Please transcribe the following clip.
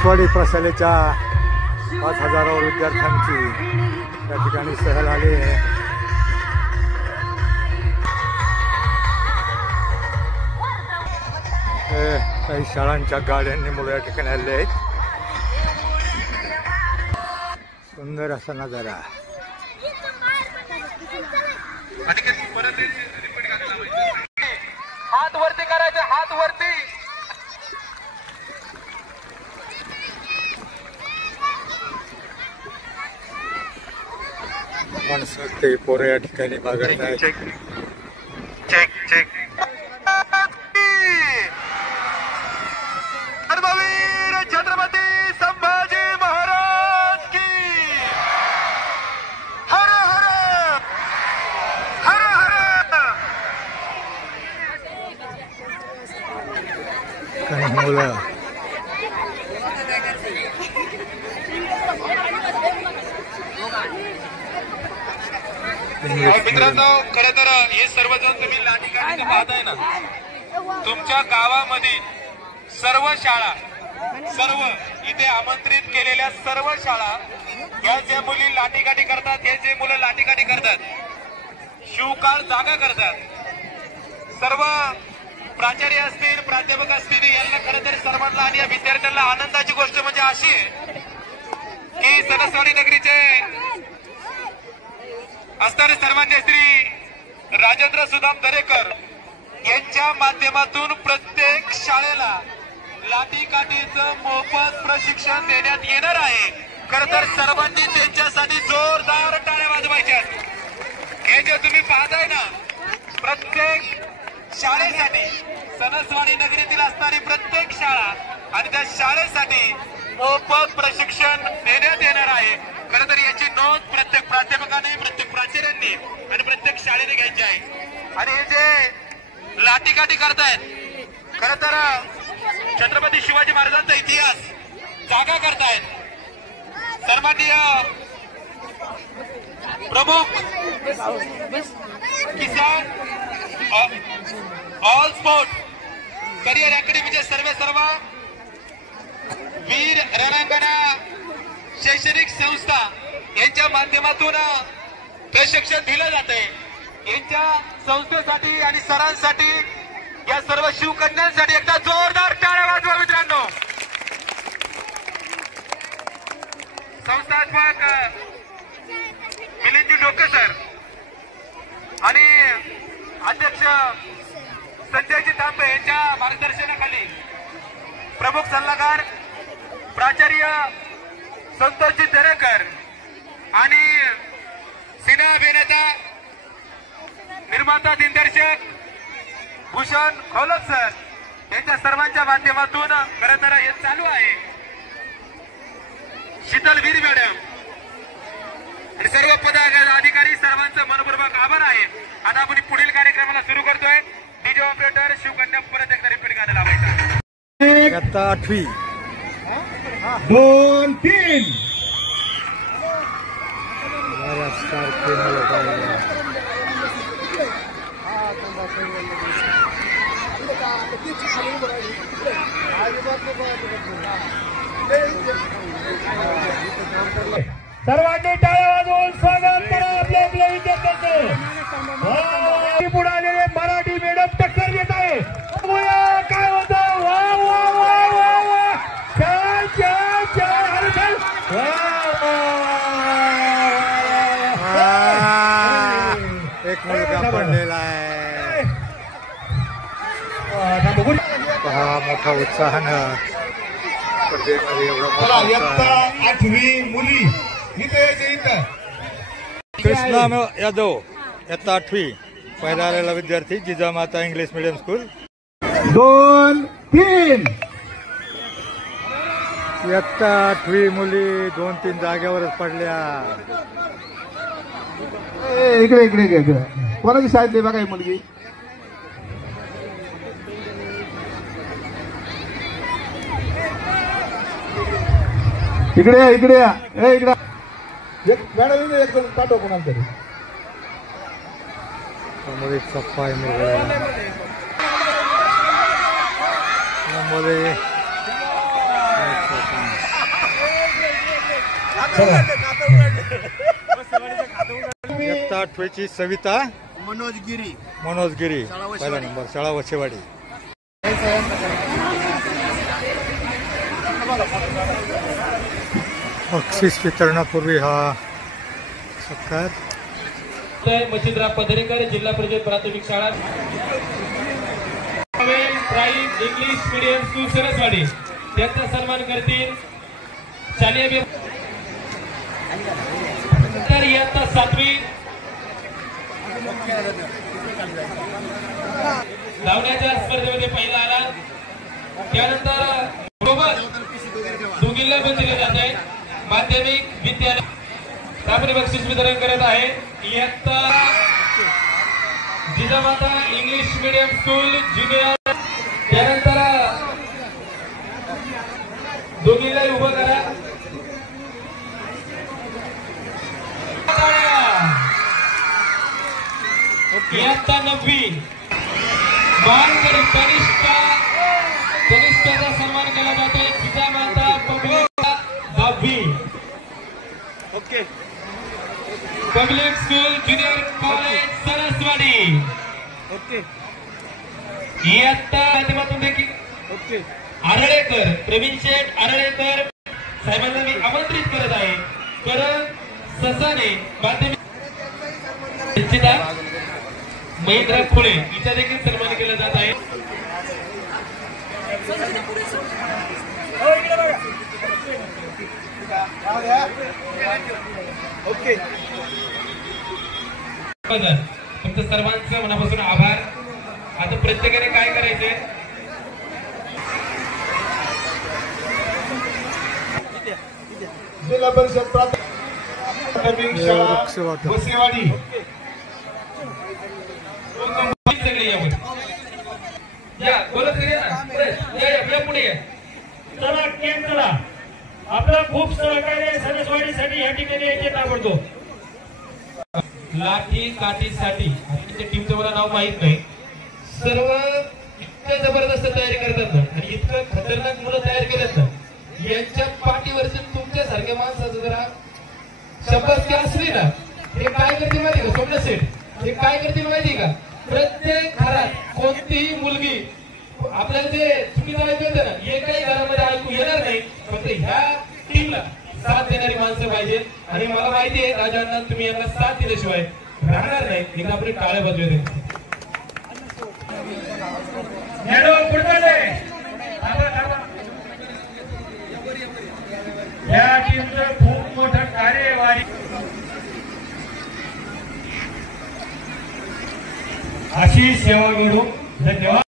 सणसवाडी प्रशालेच्या 5000 विद्यार्थ्यांची या ठिकाणी सहल आली आहे. काही शाळांच्या गाड्यांनी मुलं या ठिकाणी आले आहेत. सुंदर असा नजारा. हात वरती करायचे, हात वरती. माणसं ते पोरं या ठिकाणी बघत आहेत. Check check. धर्मवीर छत्रपती संभाजी महाराज की हर हर हर हर. काही मुलं मित्रांनो, खरं तर हे सर्वजण तुम्ही लाठीकाठी पाहताय ना, तुमच्या गावामध्ये सर्व शाळा, सर्व इथे आमंत्रित केलेल्या सर्व शाळा, या ज्या मुली लाठीकाठी करतात, हे जे मुलं लाठीकाठी करतात, शिवकाळ जागा करतात, सर्व प्राचार्य असतील, प्राध्यापक असतील, यांना खरं तर सर्वांना आणि या विद्यार्थ्यांना आनंदाची गोष्ट म्हणजे अशी आहे की सणसवाडी नगरीचे असणारे सर्वांचे श्री राजेंद्र सुदाम दरेकर यांच्या माध्यमातून प्रत्येक शाळेला लाठीकाठीचं मोफत प्रशिक्षण देण्यात येणार आहे. खरं तर सर्वांनी त्यांच्यासाठी जोरदार टाळ्या वाजवायच्या. हे जे तुम्ही पाहताय ना, प्रत्येक शाळेसाठी, सणसवाडी नगरीतील असणारी प्रत्येक शाळा आणि त्या शाळेसाठी मोफत प्रशिक्षण देण्यात येणार आहे. खरं तर याची नोंद प्रत्येक प्राध्यापकाने, प्रत्येक प्राचार्यांनी आणि प्रत्येक शाळेने घ्यायची आहे. आणि हे जे लाठीकाठी करतायत, खरं तर छत्रपती शिवाजी महाराजांचा इतिहास जागा करतायत. सन्माननीय प्रमुख किसान ऑल स्पोर्ट करिअर अकॅडमीचे सर्व वीर रणांगणा शैक्षणिक संस्था यांच्या माध्यमातून प्रशिक्षण दिलं जाते. यांच्या संस्थेसाठी आणि सरांसाठी, या सर्व शिवकन्यांसाठी एकदा जोरदार टाळ्या वाजवा मित्रांनो. संस्थात्मक मिलिंदजी डोके सर आणि अध्यक्ष संजयजी तांबे यांच्या मार्गदर्शनाखाली प्रमुख सल्लागार प्राचार्य संतोषजी दरेकर आणि सिने अभिनेता निर्माता दिनदर्शक भूषण खोलक सर यांच्या सर्वांच्या माध्यमातून खरं तर हे चालू आहे. शीतलवीर मॅडम आणि सर्व पदाधिकारी सर्वांचं मनपूर्वक आभार आहे. आता आपण पुढील कार्यक्रमाला सुरू करतोय. डीजे ऑपरेटर शिवकन्या परत एकदा रिपीट गाणं लावायचं. इयत्ता 8वी 2 3 सारखे मुलं सर्वांनी टाळ्या वाजवून स्वागत करा आपल्या आपल्या विद्यार्थ्यांचं. पुढे आलेले मराठी मॅडम टक्कर देत आहे. काय होतं? वा वा वा वा वा, छान छान छान. अरे छान. एक मुलगा पडलेला आहे. पहा, मोठा उत्साहानं स्पर्धेमध्ये एवढा मोठा उत्साह. 8वी मुली इथं कृष्णा यादव इयत्ता 8वी पहिला आलेला विद्यार्थी, जिजामाता इंग्लिश मीडियम स्कूल. 2 3 इयत्ता 8वी मुली 2-3 जागेवरच पडल्या. इकडे इकडे इकडे कोणाची शाळेत बघा ही मुलगी. इकडे इकडे इकडे मॅडम एक पाठव कोणाला तरी. समोरीचा पाय मिळाला. मध्ये इयत्ता 8वीची सविता मनोज गिरी पहिला नंबर, शाळा वसेवाडी. बक्षीस वितरणापूर्वी हा सत्कार. मच्छिंद्रराव पदरेकर, जिल्हा परिषद प्राथमिक शाळा प्राईम इंग्लिश मीडियम स्कूल सरसवाडी, त्यांचा सन्मान करतील शालेय तर इयत्ता 7वी धावण्याच्या स्पर्धेमध्ये पहिला आला. त्यानंतर दोघींना पण दिले जात आहे. माध्यमिक विद्यालय त्यामध्ये बक्षीस वितरण करत आहे. इयत्ता Jijamata English medium school junior. त्यानंतर दोघींना उभं करा. इयत्ता 9वी बालकरी कनिष्ठाचा सन्मान केला जातो. जिजामाता पब्लिक 10वी पब्लिक स्कूल ज्युनियर कॉलेज सरसवाडी. इयत्ता माध्यमातून देखील आरळेकर, प्रवीण शेठ आरळेकर साहेबांना मी आमंत्रित करत आहे. करण ससाने माध्यमिक महेंद्र खुळे हिचा देखील सन्मान केला जात आहे. तुमचं सर्वांचं मनापासून आभार. आता प्रत्येकाने काय करायचंय, जिल्हा परिषद प्राथमिक शाळा वसेवाडी चला केम चला. आपला खूप सहकार्य सरसवाडीसाठी या ठिकाणी यायचे ताबडतोब. लाठी काठीसाठी टीमचं मला नाव माहित नाही. सर्व इतकं जबरदस्त तयारी करतात ना आणि इतकं खतरनाक मुलं तयार केल्यात ना, यांच्या पाठीवरची तुमच्यासारख्या माणसाचं जरा शब्दाची असली ना, हे काय करतील माहिती का स्वप्न सेठ, हे काय करतील माहिती का, प्रत्येक घरात कोणतीही मुलगी आपल्याला जे चुकीचं ऐकू येतं ना, एकही घरामध्ये ऐकू येणार नाही. फक्त ह्या टीमला साथ देणारी माणसं पाहिजे. आणि मला माहिती आहे राजांना तुम्ही यांना साथ दिल्याशिवाय राहणार नाही. एकदा आपले टाळ्या बजवले. या टीमचं खूप मोठं कार्यवाही अशी सेवा घडू. धन्यवाद.